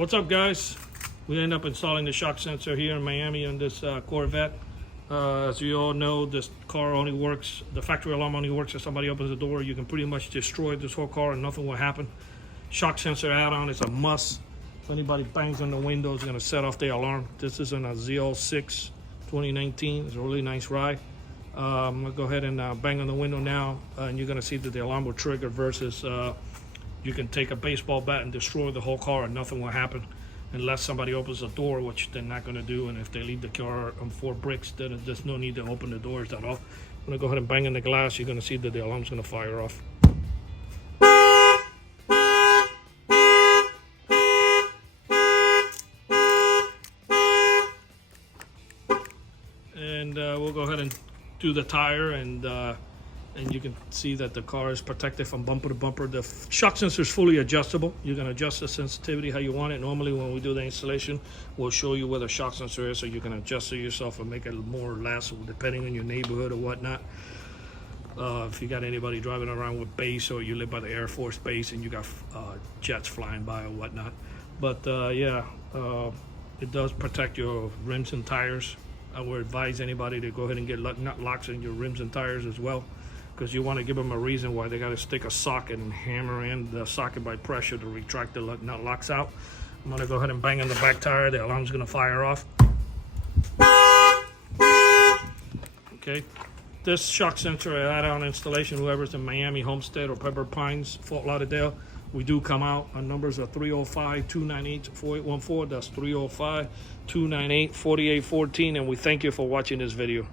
What's up, guys? We ended up installing the shock sensor here in Miami on this Corvette. As you all know, this car only works, the factory alarm only works if somebody opens the door. You can pretty much destroy this whole car and nothing will happen. Shock sensor add-on is a must. If anybody bangs on the window, it's gonna set off the alarm. This is an Z06 2019. It's a really nice ride. I'm gonna go ahead and bang on the window now, and you're gonna see that the alarm will trigger versus you can take a baseball bat and destroy the whole car and nothing will happen unless somebody opens the door, which they're not going to do. And if they leave the car on 4 bricks, then there's no need to open the doors at all. I'm going to go ahead and bang in the glass. You're going to see that the alarm's going to fire off. And we'll go ahead and do the tire, and you can see that the car is protected from bumper to bumper. The shock sensor is fully adjustable. You can adjust the sensitivity how you want it. Normally when we do the installation, we'll show you where the shock sensor is, so you can adjust it yourself and make it more or less depending on your neighborhood or whatnot. If you got anybody driving around with base, or you live by the Air Force base and you got jets flying by or whatnot. But it does protect your rims and tires. I would advise anybody to go ahead and get nut locks in your rims and tires as well, because you want to give them a reason why they got to stick a socket and hammer in the socket by pressure to retract the nut locks out. I'm going to go ahead and bang on the back tire. The alarm's going to fire off. Okay, this shock sensor add-on installation, whoever's in Miami, Homestead, or Pepper Pines, Fort Lauderdale, we do come out. Our numbers are 305-298-4814. That's 305-298-4814, and we thank you for watching this video.